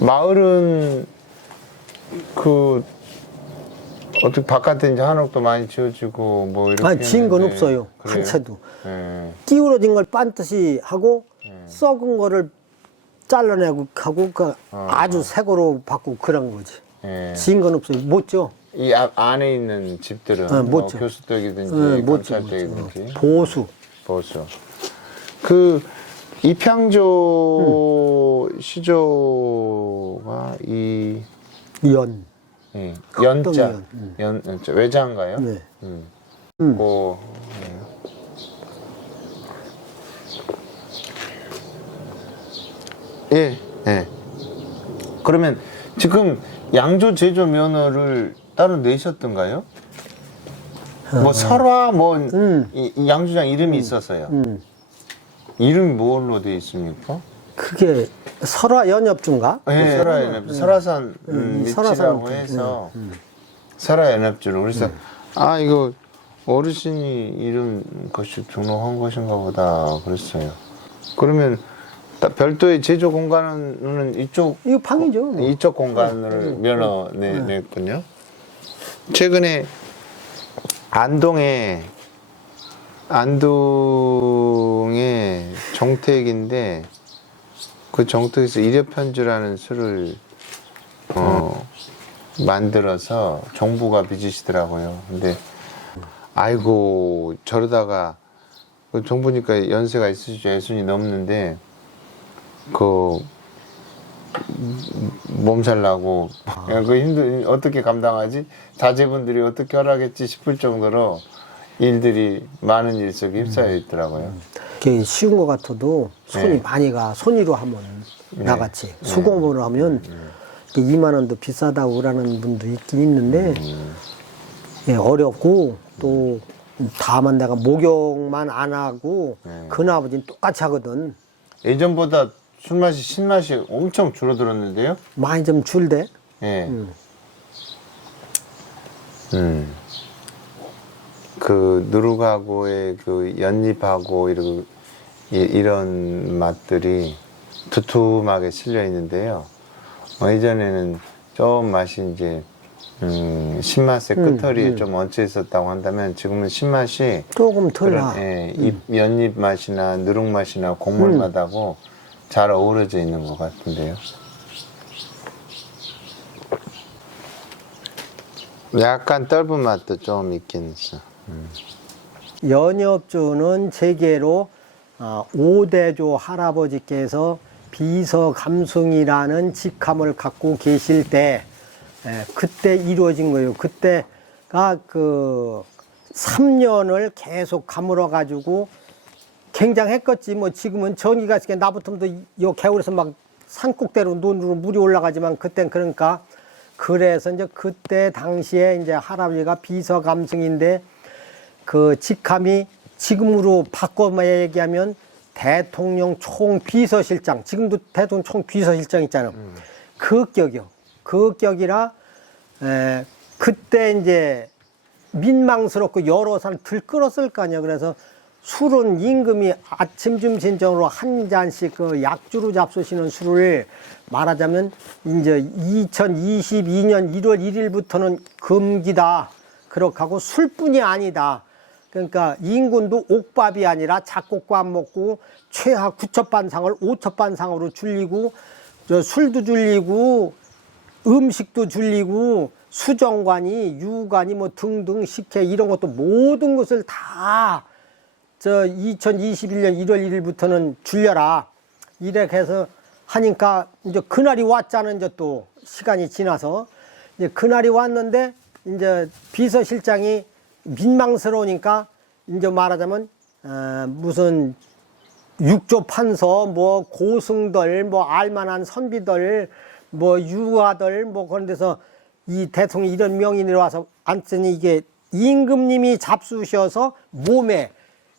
마을은 그 어떻게 바깥에 이제 한옥도 많이 지어지고 뭐 이렇게. 아니, 지은 건 했는데. 없어요. 그래요? 한 채도. 예. 기울어진 걸 빤듯이 하고 썩은 거를 잘라내고 하고 아주 새 거로 바꾸고 그런 거지. 예. 지은 건 없어요. 못 져. 이 안에 있는 집들은 못 뭐 져. 교수댁이든지 못 져. 경찰댁이든지 보수. 보수. 그 입향조 시조가 이 연. 예, 연자 연. 외자인가요? 네. 그 예. 예. 그러면 지금 양조 제조 면허를 따로 내셨던가요? 뭐 설화 이 양조장 이름이 있었어요. 이름이 뭘로 되어 있습니까? 그게 설화 연협주인가? 네, 설화연합주, 설화산 밑이라고 설화산 해서 설화연합주로. 그래서 이거 어르신이 이름 것이 등록한 것인가 보다 그랬어요. 그러면 별도의 제조 공간은 이쪽 이거 방이죠. 이쪽 공간을 면허 냈군요. 최근에 안동에 정택인데 그 정택에서 일협현주라는 술을 만들어서 정부가 빚으시더라고요. 근데 아이고 저러다가 그 정부니까 연세가 있으시죠. 예순이 넘는데 그 몸살 나고 그 어떻게 감당하지? 자제분들이 어떻게 하라겠지 싶을 정도로 일들이 많은 일 속에 휩싸여 있더라고요. 그게 쉬운 것 같아도 손이 많이 가. 손으로 하면 나같이 수공으로 하면 2만 원도 비싸다고 그러는 분도 있긴 있는데 예, 어렵고 또 다만 내가 목욕만 안 하고 큰아버지는 똑같이 하거든. 예전보다 술맛이 신맛이 엄청 줄어들었는데요. 많이 좀 줄대. 예. 그 누룩하고의 그 연잎하고 이런 맛들이 두툼하게 실려 있는데요. 예전에는 좀 맛이 이제 신맛의 끝털이에 좀 얹혀 있었다고 한다면 지금은 신맛이 조금 덜 나. 연잎 맛이나 누룩 맛이나 곡물 맛하고 잘 어우러져 있는 것 같은데요. 약간 떫은 맛도 좀 있긴 있어. 연협주는 제게로 5대조 할아버지께서 비서감승이라는 직함을 갖고 계실 때 그때 이루어진 거예요. 그때가 그 3년을 계속 가물어 가지고 굉장했겠지. 뭐 지금은 전기가 있으니까 나부터도 요 겨울에서 막 산꼭대로 눈으로 물이 올라가지만 그땐 그러니까 그래서 이제 그때 당시에 이제 할아버지가 비서감승인데 그 직함이 지금으로 바꿔 얘기하면 대통령 총비서실장, 지금도 대통령 총비서실장 있잖아요. 그 격이요. 그 격이라 그때 이제 민망스럽고 여러 사람 들끓었을 거 아니야. 그래서 술은 임금이 아침, 점심, 저녁으로 한 잔씩 그 약주로 잡수시는 술을 말하자면 이제 2022년 1월 1일부터는 금기다. 그렇게 하고 술뿐이 아니다. 그러니까 인군도 옥밥이 아니라 잡곡밥 먹고 최하 9첩반상을 5첩반상으로 줄이고 술도 줄이고 음식도 줄이고 수정관이 유관이 뭐 등등 식혜 이런 것도 모든 것을 다 2021년 1월 1일부터는 줄여라 이렇게 해서 하니까 이제 그날이 왔잖아. 이제 또 시간이 지나서 이제 그날이 왔는데 이제 비서실장이 민망스러우니까 이제 말하자면 무슨 육조 판서 뭐 고승들 뭐 알만한 선비들 뭐 유아들 뭐 그런 데서 이 대통령이 이런 명인이 와서 앉더니 이게 임금님이 잡수셔서 몸에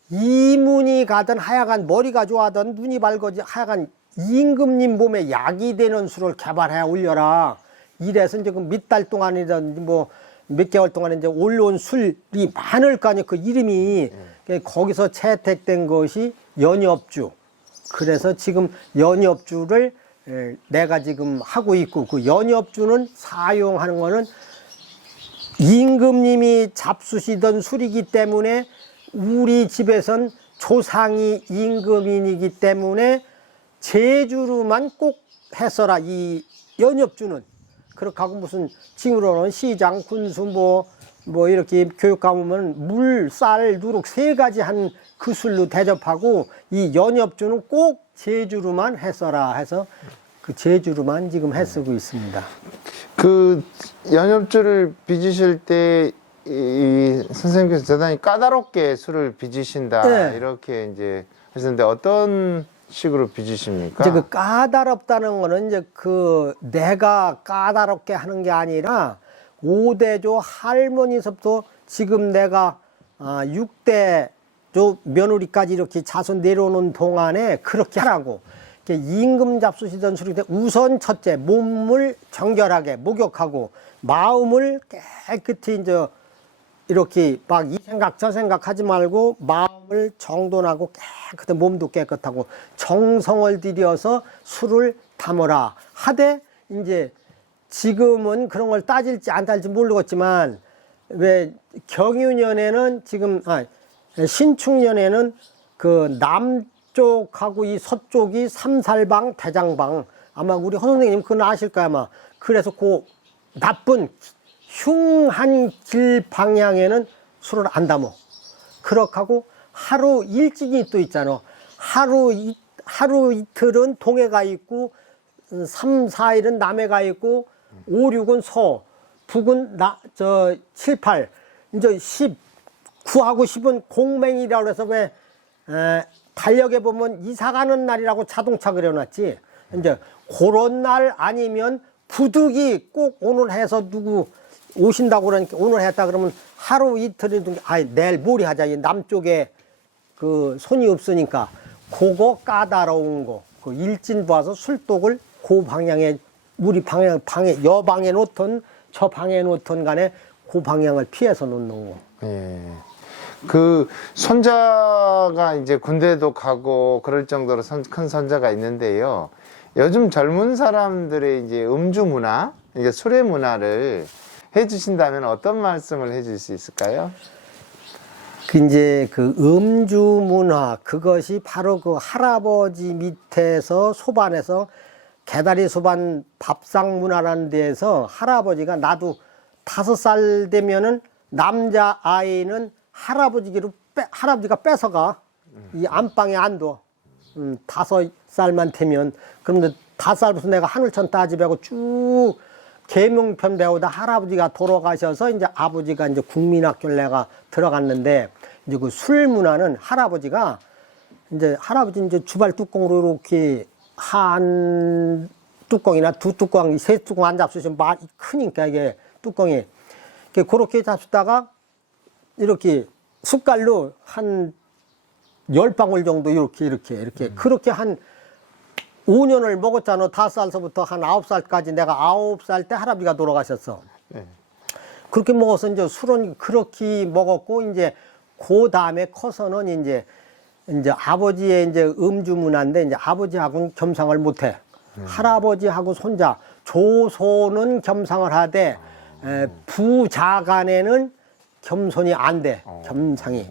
이문이 가든 하여간 머리가 좋아하든 눈이 밝아지 하여간 임금님 몸에 약이 되는 술을 개발해 올려라. 이래서 이제 그 몇 달 동안이든 뭐 몇 개월 동안 이제 올라온 술이 많을 거 아니에요. 그 이름이 거기서 채택된 것이 연협주. 그래서 지금 연협주를 내가 지금 하고 있고, 그 연엽주는 사용하는 거는 임금님이 잡수시던 술이기 때문에 우리 집에선 조상이 임금인이기 때문에 제주로만 꼭 했어라. 이 연엽주는 그렇게 하고 무슨 지금으로는 시장, 군수 뭐 이렇게 교육 가보면 물, 쌀, 누룩 세 가지 한 그 술로 대접하고 이 연엽주는 꼭 제주로만 했어라 해서 그 제주로만 지금 해쓰고 있습니다. 그 연엽주를 빚으실 때 이 선생님께서 대단히 까다롭게 술을 빚으신다 네. 이렇게 이제 하셨는데 어떤 식으로 빚으십니까? 이제 그 까다롭다는 거는 이제 그 내가 까다롭게 하는 게 아니라 5대조 할머니서부터 지금 내가 6대조 며느리까지 이렇게 자손 내려오는 동안에 그렇게 하라고. 임금 잡수시던 술인데 우선 첫째 몸을 정결하게 목욕하고 마음을 깨끗이 이제 이렇게 막 이 생각 저 생각 하지 말고 마음을 정돈하고 깨끗한 몸도 깨끗하고 정성을 들여서 술을 담으라 하되 이제 지금은 그런 걸 따질지 안 따질지 모르겠지만 왜 경유년에는 지금 신축년에는 그 남쪽하고 이 서쪽이 삼살방 대장방 아마 우리 허 선생님 그건 아실 거야 아마. 그래서 그 나쁜 흉한 길 방향에는 술을 안 담어. 그렇게 하고 하루 일진이 또 있잖아. 하루 이틀은 동해가 있고 3, 4일은 남해가 있고 5, 6은 서, 북은 7, 8 이제 10, 9하고 10은 공맹이라고 해서 왜 달력에 보면 이사 가는 날이라고 자동차 그려놨지. 이제 그런 날 아니면 부득이 꼭 오늘 해서 누구 오신다고 그러니까 오늘 했다 그러면 하루 이틀이 내일 모레 하자. 이 남쪽에 그 손이 없으니까 그거 까다로운 거. 그 일진 봐서 술독을 그 방향에 우리 방에 여방에 놓던 저 방에 놓던 간에 그 방향을 피해서 놓는 거. 예. 그 손자가 이제 군대도 가고 그럴 정도로 큰 손자가 있는데요. 요즘 젊은 사람들의 이제 음주 문화, 이제 술의 문화를 해주신다면 어떤 말씀을 해줄 수 있을까요? 이제 그 음주 문화 그것이 바로 그 할아버지 밑에서 소반에서 개다리 소반 밥상 문화라는 데에서 할아버지가 나도 5살 되면은 남자 아이는 할아버지가 뺏어가 이 안방에 안 둬. 5살만 되면 그런데 5살부터 내가 하늘천 따지 배고 쭉 계명편 배우다 할아버지가 돌아가셔서 이제 아버지가 이제 국민학교를 내가 들어갔는데 이제 그 술 문화는 할아버지가 이제 주발 뚜껑으로 이렇게 한 뚜껑이나 두 뚜껑, 세 뚜껑 안 잡수시면 많이 크니까 이게 뚜껑이 그렇게 잡수다가 이렇게 숟갈로 한 10방울 정도 그렇게 한 5년을 먹었잖아. 5살서부터 한 9살까지 내가 9살 때 할아버지가 돌아가셨어. 네. 그렇게 먹어서 이제 술은 그렇게 먹었고 이제 그 다음에 커서는 이제 아버지의 이제 음주 문화인데 이제 아버지하고는 겸상을 못해. 할아버지하고 손자 조소는 겸상을 하되 부자간에는 겸손이 안 돼. 겸상이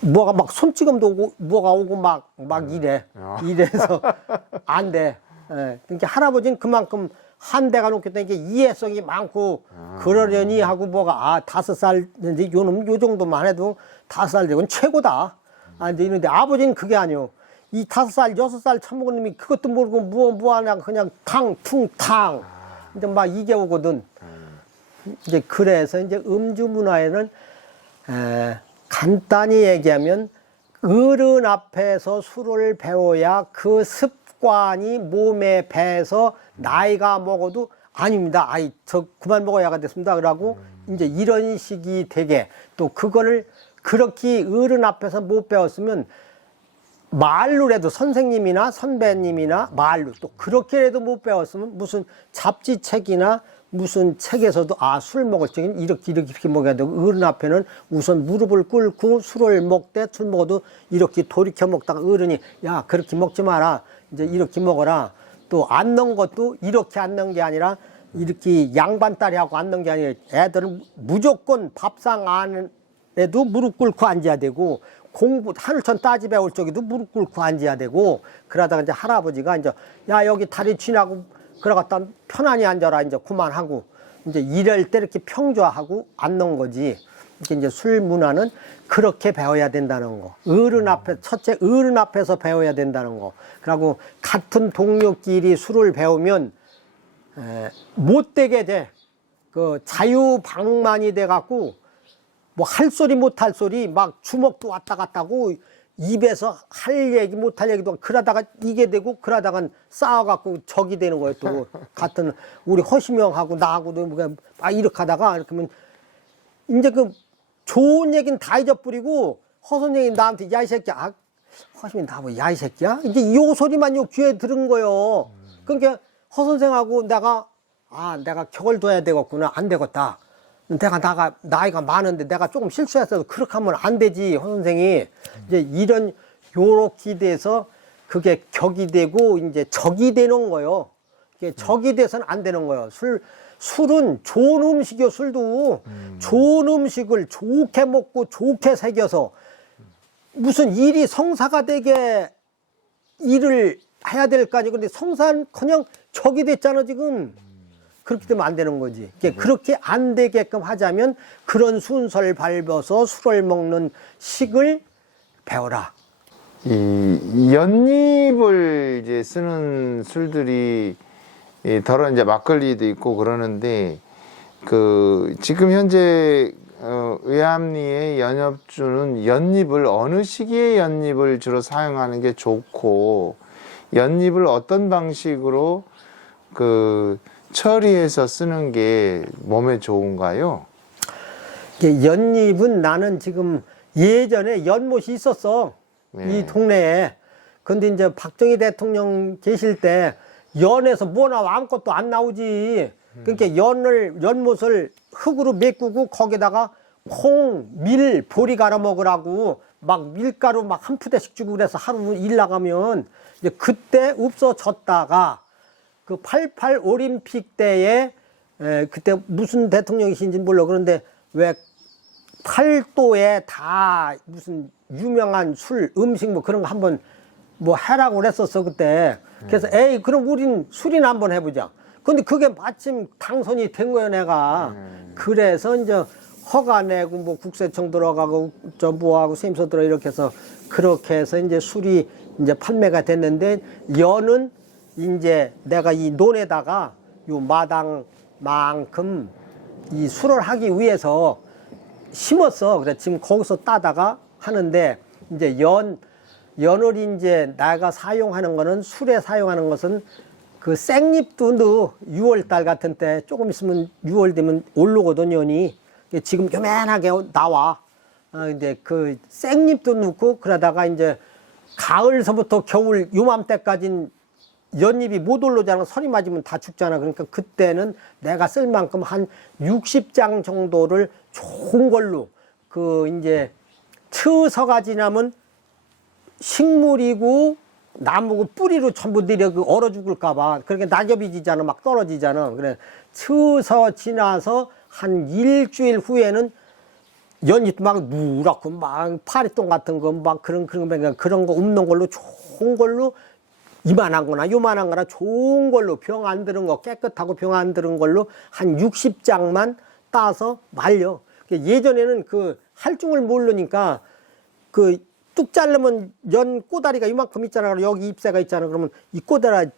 뭐가 막 손찌검도 오고 뭐가 오고 막 이래서 안 돼. 그러니까 할아버지는 그만큼 한 대가 놓기 때문에 이해성이 많고 그러려니 하고 뭐가 5살 요놈 요 정도만 해도 5살 되고는 최고다. 이런데 아버지는 그게 아니요. 이 5살 6살 처먹은 놈이 그것도 모르고 뭐 하냐 그냥 탕 이제 막 이게 오거든. 이제 그래서 이제 음주 문화에는 간단히 얘기하면 어른 앞에서 술을 배워야 그 습관이 몸에 배서 나이가 먹어도 아닙니다. 저 그만 먹어야가 됐습니다. 그러고 이제 이런 식이 되게 또 그거를 그렇게 어른 앞에서 못 배웠으면 말로라도 선생님이나 선배님이나 말로 또 그렇게라도 못 배웠으면 무슨 잡지책이나 무슨 책에서도 술 먹을 적엔 이렇게 먹어야 되고 어른 앞에는 우선 무릎을 꿇고 술을 먹되 술 먹어도 이렇게 돌이켜 먹다가 어른이 야 그렇게 먹지 마라 이제 이렇게 먹어라. 또 안 넣은 것도 이렇게 안 넣은 게 아니라 이렇게 양반다리 하고 안 넣은 게 아니라 애들은 무조건 밥상 안에도 무릎 꿇고 앉아야 되고 공부 하늘천 따지 배울 적에도 무릎 꿇고 앉아야 되고 그러다가 이제 할아버지가 이제 야 여기 다리 쥐나고 그러갔다 편안히 앉아라 이제 그만하고 이제 이럴 때 이렇게 평조하고 앉는 거지. 이렇게 이제 술 문화는 그렇게 배워야 된다는 거. 어른 앞에 첫째 어른 앞에서 배워야 된다는 거. 그리고 같은 동료끼리 술을 배우면 못 되게 돼. 그 자유방만이 돼 갖고 뭐 할 소리 못 할 소리 막 주먹도 왔다 갔다 하고 입에서 할 얘기 못 할 얘기도 하고 그러다가 이게 되고 그러다가 싸워갖고 적이 되는 거예요. 또 같은 우리 허시명하고 나하고도 막 이렇게 하다가 이렇게 하면 이제 그 좋은 얘기는 다 잊어버리고 허선생이 나한테 야 이 새끼야 아, 허심이 나보고 야 이 새끼야 이제 요 소리만 요 귀에 들은 거예요. 그러니까 허선생하고 내가 내가 격을 둬야 되겠구나. 안 되겠다. 내가 나이가 많은데 내가 조금 실수했어도 그렇게 하면 안 되지. 허선생이 이제 이런 요렇게 돼서 그게 격이 되고 이제 적이 되는 거예요. 이게 적이 돼서는 안 되는 거예요. 술은 좋은 음식이요. 술도 좋은 음식을 좋게 먹고 좋게 새겨서 무슨 일이 성사가 되게 일을 해야 될 거 아니고 근데 성사는 그냥 적이 됐잖아 지금. 그렇게 되면 안 되는 거지. 그렇게 안 되게끔 하자면 그런 순서를 밟아서 술을 먹는 식을 배워라. 이 연잎을 이제 쓰는 술들이 더러 이제 막걸리도 있고 그러는데 그 지금 현재 의암리의 연협주는 연잎을 어느 시기에 연잎을 주로 사용하는 게 좋고 연잎을 어떤 방식으로 그 처리해서 쓰는 게 몸에 좋은가요? 연잎은 나는 지금 예전에 연못이 있었어. 네. 이 동네에. 근데 이제 박정희 대통령 계실 때 연에서 뭐나 아무것도 안 나오지. 그러니까 연못을 흙으로 메꾸고 거기다가 콩, 밀, 보리 갈아 먹으라고 막 밀가루 막 한 푸대씩 주고 그래서 하루 일 나가면 이제 그때 없어졌다가 그 88 올림픽 때에 그때 무슨 대통령이신지 몰라. 그런데 왜 팔도에 다 무슨 유명한 술, 음식 뭐 그런 거 한번 뭐 해라고 그랬었어 그때. 그래서 에이 그럼 우린 술이나 한번 해보자. 근데 그게 마침 당선이 된 거예요 내가. 그래서 이제 허가 내고 뭐 국세청 들어가고 저 뭐하고 세임서 들어 이렇게 해서 그렇게 해서 이제 술이 이제 판매가 됐는데 연은 이제 내가 이 논에다가 요 마당만큼 이 술을 하기 위해서 심었어. 그래 지금 거기서 따다가 하는데 이제 연을 이제 내가 사용하는 거는 술에 사용하는 것은 그 생잎도 넣어. 6월달 같은 때 조금 있으면 6월 되면 올라오거든 연이. 지금 요만하게 나와. 근데 그 생잎도 넣고 그러다가 이제 가을서부터 겨울 요맘때까진 연잎이 못 올라오잖아. 설이 맞으면 다 죽잖아. 그러니까 그때는 내가 쓸 만큼 한 60장 정도를 좋은 걸로 그 이제 처서가 지나면 식물이고 나무고 뿌리로 전부 내려 그 얼어 죽을까봐. 그렇게 낙엽이 지잖아. 막 떨어지잖아. 그래 처서 지나서 한 일주일 후에는 연잎 막 누렇고 막 파리똥 같은 거 막 그런 거 없는 걸로 좋은 걸로 이만한 거나 요만한 거나 좋은 걸로 병 안 들은 거 깨끗하고 병 안 들은 걸로 한 60장만 따서 말려. 예전에는 그 할 줄을 모르니까 그 뚝 자르면 연 꼬다리가 이만큼 있잖아. 여기 잎새가 있잖아. 그러면 이 꼬다리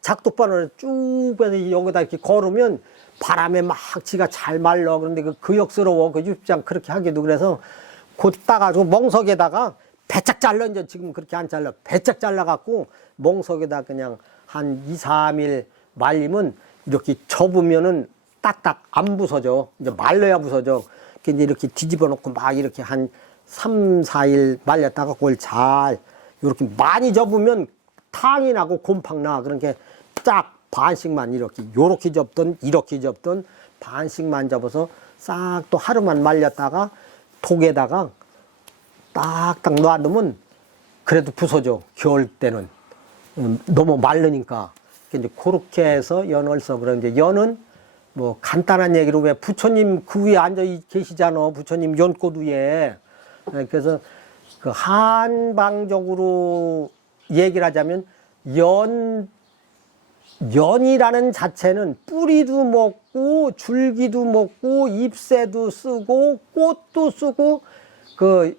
작두바늘 쭉 해서 여기다 이렇게 걸으면 바람에 막 지가 잘 말려. 그런데 그 그역스러워. 그 60장 그렇게 하기도. 그래서 곧 따가지고 멍석에다가 배짝 잘라. 이제 지금 그렇게 안 잘라. 배짝 잘라갖고 멍석에다 그냥 한 2, 3일 말리면 이렇게 접으면은 딱딱 안 부서져. 이제 말려야 부서져. 근데 이렇게 뒤집어 놓고 막 이렇게 한 3, 4일 말렸다가 그걸 잘 이렇게 많이 접으면 탕이 나고 곰팡 나. 그러니까 쫙 반씩만 요렇게 접든 이렇게 접든 반씩만 접어서 싹 또 하루만 말렸다가 독에다가 딱딱 놔두면 그래도 부서져. 겨울 때는. 너무 마르니까. 이제 그렇게 해서 연을 써. 그런데 연은 뭐 간단한 얘기로 왜 부처님 그 위에 앉아 계시잖아. 부처님 연꽃 위에. 그래서 그 한방적으로 얘기를 하자면 연이라는 자체는 뿌리도 먹고 줄기도 먹고 잎새도 쓰고 꽃도 쓰고 그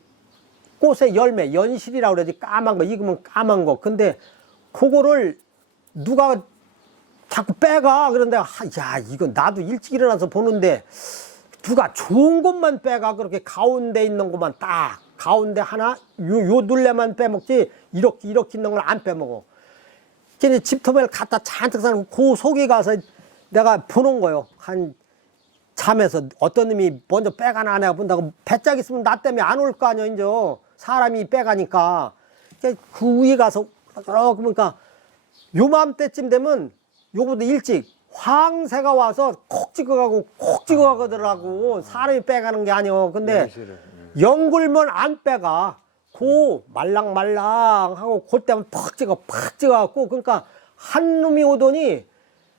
꽃의 열매 연실이라고 그러지. 까만 거 익으면 까만 거. 근데 그거를 누가 자꾸 빼가. 그런데 야 이건 나도 일찍 일어나서 보는데 누가 좋은 것만 빼가. 그렇게 가운데 있는 것만 딱 가운데 하나 요 둘레만 빼먹지 이렇게 있는 걸 안 빼먹어. 걔네 집터미를 갖다 잔뜩 사놓고 그 속에 가서 내가 보는 거요. 한 잠에서 어떤 놈이 먼저 빼가나 내가 본다고. 배짝 있으면 나 때문에 안 올 거 아니야. 이제 사람이 빼가니까 그 위에 가서 그러니까 요맘때쯤 되면 요거보다 일찍 황새가 와서 콕 찍어가고 콕 찍어가더라고. 사람이 빼가는 게 아니오. 근데 연굴면 안 빼가. 고 말랑말랑하고 그때만 팍 찍어갖고. 그러니까 한 놈이 오더니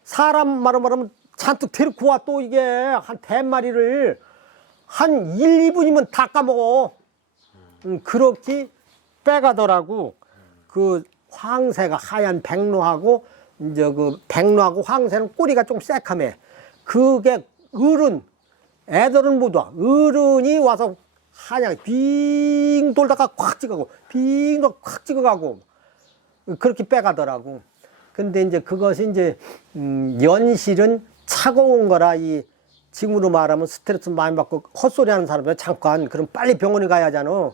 사람 말하면 잔뜩 데리고 와. 또 이게 한 대마리를 한 1, 2분이면 다 까먹어. 그렇게 빼가더라고. 그 황새가 하얀 백로하고 이제 그 백로하고 황새는 꼬리가 좀 새카매. 그게 애들은 못 와. 어른이 와서 한양 빙 돌다가 콱 찍어가고 빙 돌다가 콱 찍어가고 그렇게 빼가더라고. 근데 이제 그것이 이제 연실은 차가운 거라 이 지금으로 말하면 스트레스 많이 받고 헛소리 하는 사람들 잠깐 그럼 빨리 병원에 가야 하잖아.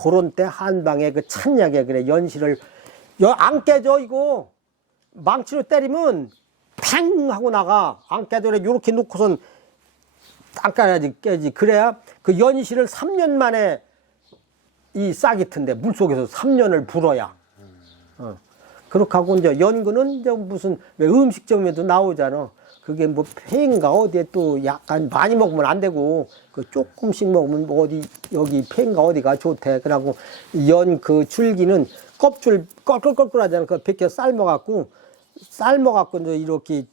그런 때 한방에 그 찬약에 그래 연실을 안 깨져. 이거 망치로 때리면 팽 하고 나가. 안 깨져. 요렇게 놓고선 안 깨지. 그래야 그 연실을 3년 만에 이 싹이 튼데 물속에서 3년을 불어야. 그렇게 하고 이제 연근은 이제 무슨 왜 음식점에도 나오잖아. 그게 뭐 폐인가 어디에 또 약간 많이 먹으면 안 되고 그 조금씩 먹으면 뭐 어디 여기 폐인가 어디가 좋대. 그러고 연 그 줄기는 껍질 껄껄껄껄하잖아. 그거 벗겨 삶아갖고 이제 이렇게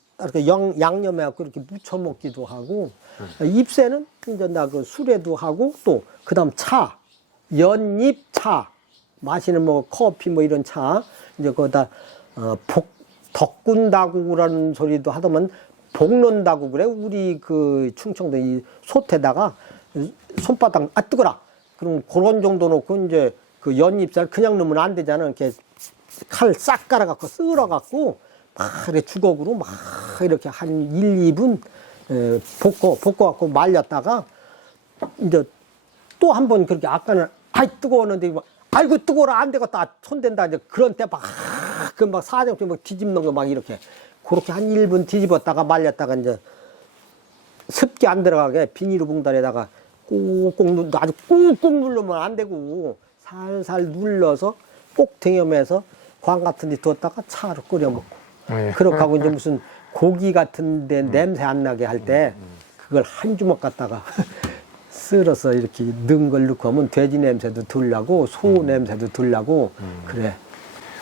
양념해갖고 이렇게 무쳐 먹기도 하고. 잎새는 이제 나 그 술에도 하고 또 그다음 차, 연잎 차 마시는 뭐 커피 뭐 이런 차 이제 거기다 덕군다국이라는 소리도 하더만 볶는다고 그래. 우리 그 충청도 이 솥에다가 손바닥 뜨거라. 그럼 그런 정도 놓고 이제 그 연잎살 그냥 넣으면 안 되잖아. 이렇게 칼 싹 깔아갖고 쓸어갖고 막 이렇게 주걱으로 막 이렇게 한 1, 2분 볶아갖고 말렸다가 이제 또 한 번 그렇게 아까는 아이 뜨거웠는데 아이고 뜨거워라 안 되겠다 손댄다 이제 그런 때 막 그 막 사정없이 막 뒤집는 거 막 이렇게 그렇게 한 1분 뒤집었다가 말렸다가 이제 습기 안 들어가게 비닐로 봉다리에다가 꾹꾹 아주 꾹꾹 누르면 안 되고 살살 눌러서 꼭 댕염해서 광 같은 데 뒀다가 차로 끓여 먹고. 그렇게 하고 이제 무슨 고기 같은 데 냄새 안 나게 할 때 그걸 한 주먹 갖다가 쓸어서 이렇게 넣은 걸 넣고 하면 돼지 냄새도 덜 나고 소 냄새도 덜 나고 그래.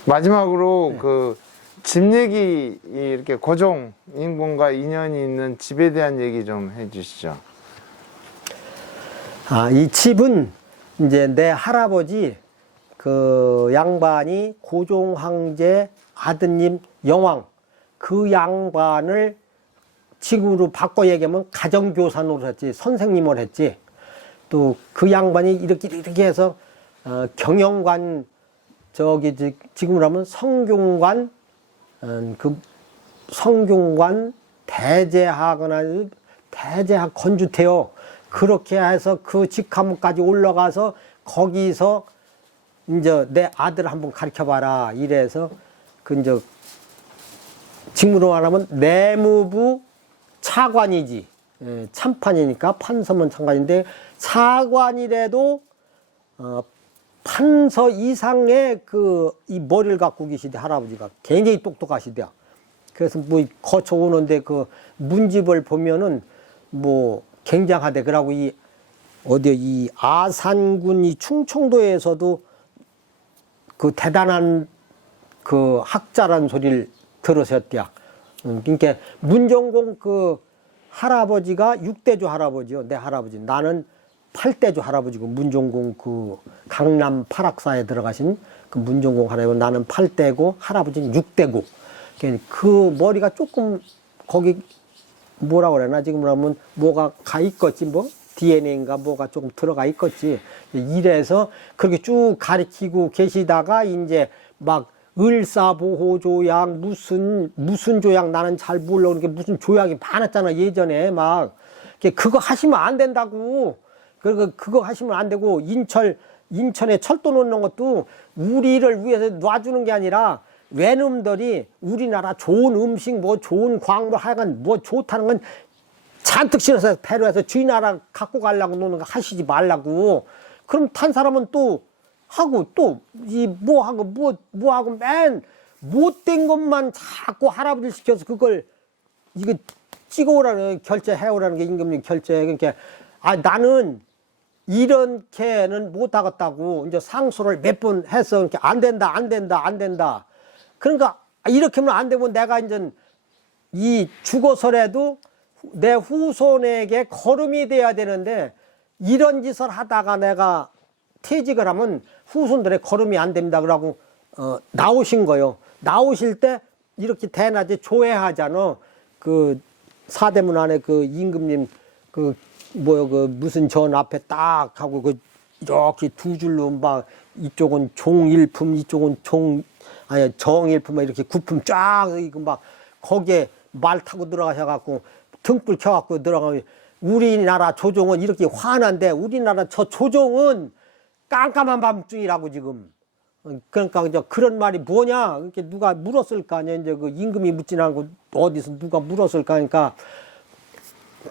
마지막으로 그 집 얘기 이렇게 고종 인분과 인연이 있는 집에 대한 얘기 좀 해주시죠. 이 집은 이제 내 할아버지 그 양반이 고종 황제 아드님 영왕 그 양반을 지금으로 바꿔 얘기하면 가정교사로 했지. 선생님을 했지. 또 그 양반이 이렇게 해서 경영관 저기 지금으로 하면 성균관 그 성균관 대제하거나 대제하 건주태요. 그렇게 해서 그 직함까지 올라가서 거기서 이제 내 아들 한번 가르쳐 봐라 이래서 그 이제 직무로 말하면 내무부 차관이지. 참판이니까 판서면 참관인데 차관이라도 판서 이상의 이 머리를 갖고 계시대. 할아버지가 굉장히 똑똑하시대. 그래서 뭐 거쳐 오는데 그 문집을 보면은 뭐 굉장하대. 그러고 이 아산군 이 충청도에서도 그 대단한 그 학자란 소리를 들으셨대요. 그러니까 문정공 그 할아버지가 6대조 할아버지요. 내 할아버지. 나는 8대조 할아버지고 문정공 그 강남 팔학사에 들어가신 그 문정공 할아버지. 나는 8대고 할아버지는 6대고. 그 머리가 조금 거기 뭐라고 그러나 지금 하면 뭐가 가 있겠지 뭐 DNA인가 뭐가 조금 들어가 있겠지. 이래서 그렇게 쭉 가리키고 계시다가 이제 막 을사보호조약 무슨 조약 나는 잘 몰라. 그러니까 무슨 조약이 많았잖아 예전에 막. 그거 하시면 안 된다고. 그거 하시면 안 되고 인천에 철도 놓는 것도 우리를 위해서 놔주는 게 아니라 외놈들이 우리나라 좋은 음식 뭐 좋은 광물 하여간 뭐 좋다는 건 잔뜩 실어서 배로 해서 주인 나라 갖고 가려고 노는 거 하시지 말라고. 그럼 탄 사람은 또 하고 또 이 뭐 하고 맨 못된 것만 자꾸 할아버지 시켜서 그걸 이거 찍어오라는 결제해오라는 게 임금님 결제. 그러니까 나는 이렇게는 못 하겠다고 이제 상소를 몇 번 해서 이렇게 안 된다. 그러니까 이렇게 하면 안 되고 내가 이제 이 죽어서라도 내 후손에게 거름이 돼야 되는데 이런 짓을 하다가 내가 퇴직을 하면 후손들의 거름이 안 됩니다. 그러고 나오신 거요. 나오실 때 이렇게 대낮에 조회하잖아. 그 사대문 안에 그 임금님 그 무슨 전 앞에 딱 하고 그 이렇게 두 줄로 막 이쪽은 종일품 이쪽은 정일품 막 이렇게 구품 쫙 이거 막 거기에 말 타고 들어가셔갖고 등불 켜갖고 들어가면 우리나라 조종은 이렇게 화난데 우리나라 저 조종은 깜깜한 밤중이라고 지금. 그러니까 이제 그런 말이 뭐냐? 이렇게 누가 물었을 거 아니야. 이제 그 임금이 묻진 않고 어디서 누가 물었을까 하니까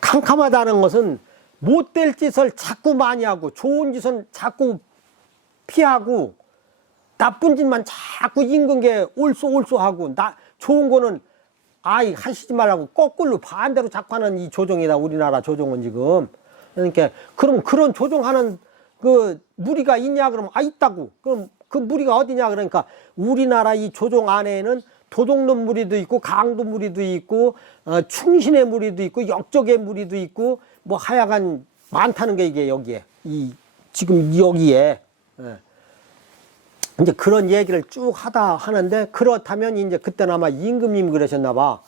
캄캄하다는 것은 못될 짓을 자꾸 많이 하고 좋은 짓은 자꾸 피하고 나쁜 짓만 자꾸 임금께 올소하고 좋은 거는 하시지 말라고 거꾸로 반대로 자꾸 하는 이 조정이다. 우리나라 조정은 지금. 그러니까 그럼 그런 조정하는 그 무리가 있냐 그러면 있다고. 그럼 그 무리가 어디냐 그러니까 우리나라 이 조정 안에는 도둑놈 무리도 있고 강도 무리도 있고 충신의 무리도 있고 역적의 무리도 있고 뭐 하여간 많다는 게 이게 여기에 지금 여기에. 이제 그런 얘기를 쭉 하는데 그렇다면 이제 그때는 아마 임금님 그러셨나 봐.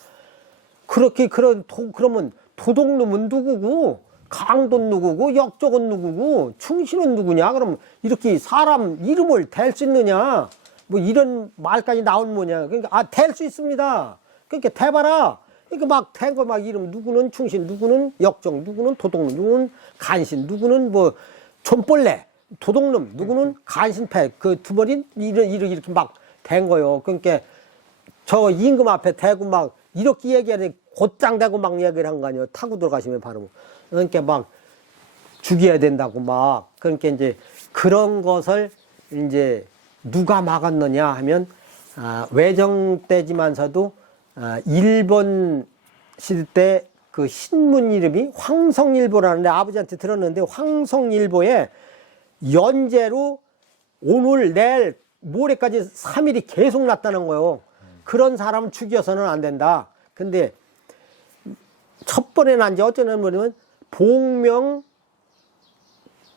그러면 도둑놈은 누구고 강도는 누구고 역적은 누구고 충신은 누구냐? 그럼 이렇게 사람 이름을 댈 수 있느냐? 뭐 이런 말까지 나온 뭐냐? 그러니까 댈 수 있습니다. 그러니까 대봐라. 그러니까 막 댄 거 막 이름 누구는 충신, 누구는 역적, 누구는 도둑놈, 누구는 간신, 누구는 뭐 촌벌레. 도둑놈, 누구는 간신패, 그 두 번인 이렇게 막 된 거요. 그러니까 저 임금 앞에 대고 막 이렇게 얘기하는데 곧장 대고 막 얘기를 한 거 아니에요. 타고 들어가시면 바로. 그러니까 막 죽여야 된다고 막. 그러니까 이제 그런 것을 이제 누가 막았느냐 하면 외정 때지만서도 일본 시대 때 그 신문 이름이 황성일보라는데 아버지한테 들었는데 황성일보에 연재로 오늘 내일 모레까지 3일이 계속 났다는 거예요. 그런 사람 죽여서는 안 된다. 근데 첫 번에 난지 어쩌면 뭐냐면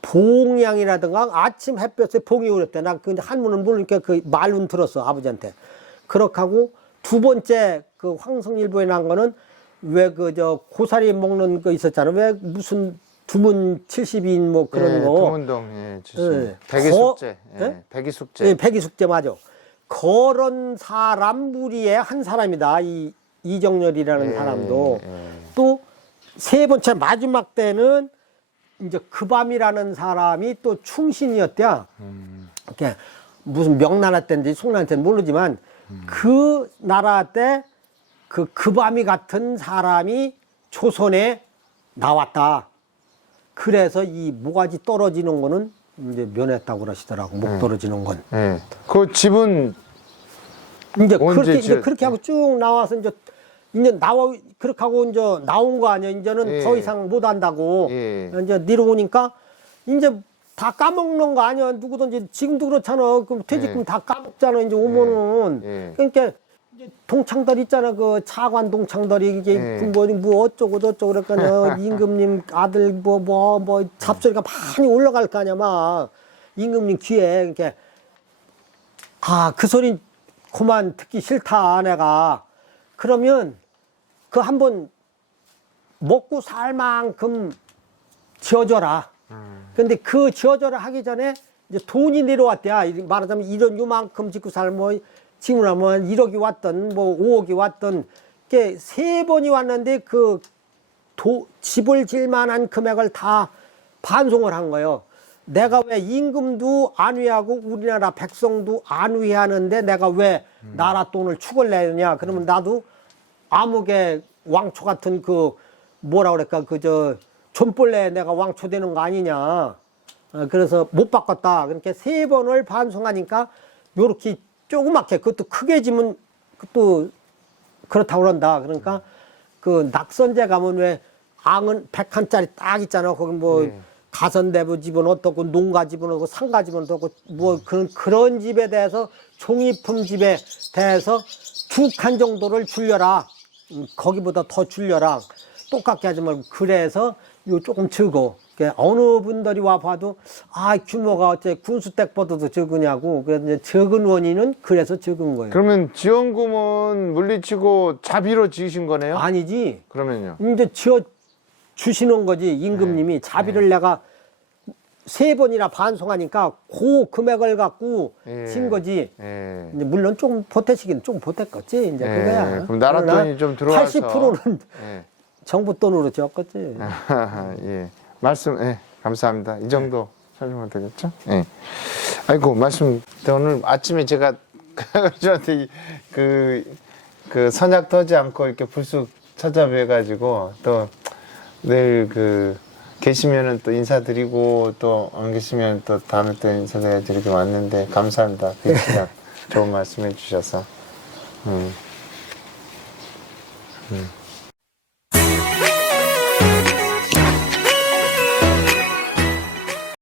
봉양이라든가 아침 햇볕에 봉이 오랬대. 나 근데 한문은 모르니까 그 말은 들었어 아버지한테. 그렇게 하고 두 번째 그 황성일보에 난 거는 왜 고사리 먹는 거 있었잖아. 왜 무슨 두문 70인 뭐 그런 거. 두문동, 백이숙제. 백이숙제. 백이숙제 맞아. 그런 사람 무리의 한 사람이다. 이정렬이라는 사람도. 또 세 번째 마지막 때는 이제 그밤이라는 사람이 또 충신이었대요. 이렇게 무슨 명나라 때인지 송나라 때인지 모르지만 그 나라 때 그밤이 같은 사람이 조선에 나왔다. 그래서 이 모가지 떨어지는 거는 이제 면했다고 그러시더라고. 목 떨어지는 건. 그 집은 이제 그렇게 하고 쭉 나와서 이제 그렇게 하고 이제 나온 거 아니야. 이제는 더 이상 못 한다고. 이제 내려오니까 이제 다 까먹는 거 아니야. 누구든지 지금도 그렇잖아. 그 퇴직금 다 까먹잖아. 이제 오면은. 예. 그러니까 이제 동창들 있잖아. 그 차관 동창들이 이게 예. 뭐 어쩌고 저쩌고 그랬거냐. 임금님 아들 뭐 잡소리가 많이 올라갈 거 아니야. 막 임금님 귀에. 그러니까 그 소리 그만 듣기 싫다 내가. 그러면 그 한번 먹고 살 만큼 지어줘라. 근데 그 지어줘라 하기 전에 이제 돈이 내려왔대야. 말하자면 이런 요만큼 짓고 살면 지금 하면 1억이 왔던 뭐 5억이 왔던 게 3번이 왔는데 그 집을 질 만한 금액을 다 반송을 한 거예요. 내가 왜 임금도 안위하고 우리나라 백성도 안위하는데 내가 왜 나라 돈을 축을 내느냐. 그러면 나도 암흑의 왕초 같은 그 뭐라 그럴까 존벌레 내가 왕초 되는 거 아니냐. 그래서 못 바꿨다. 그러니까 3번을 반송하니까 요렇게 조그맣게 그것도 크게 지면 그것도 그렇다고 그런다. 그러니까 그 낙선제 가면 왜 앙은 100칸짜리 딱 있잖아. 거기 뭐 가선대부 집은 어떻고 농가 집은 어떻고 상가 집은 어떻고 뭐 그런 집에 대해서 종이품 집에 대해서 2칸 정도를 줄여라. 거기보다 더 줄여라. 똑같게 하지 말고. 그래서 요 조금 적어. 어느 분들이 와 봐도 규모가 어째 군수댁보다도 적으냐고. 그래서 이제 적은 원인은 그래서 적은 거예요. 그러면 지원금은 물리치고 자비로 지으신 거네요? 아니지. 그러면요? 이제 지어 주시는 거지. 임금님이 자비를 내가 3번이나 반송하니까 그 금액을 갖고 진 거지. 예. 이제 물론 좀 보태시긴 좀 보탰겠지. 이제 그거야. 그럼 나라 돈이 좀 들어와서 80%는 예. 정부 돈으로 지었겠지. 예. 말씀, 감사합니다. 이 정도 설명은 되겠죠? 예. 아이고, 말씀, 오늘 아침에 제가 저한테 그 선약 터지 않고 이렇게 불쑥 찾아뵈가지고 또 내일 계시면은 또 인사드리고 또 안 계시면 또 다음에 또 인사드리고 왔는데 감사합니다. 그 시간 좋은 말씀 해주셔서.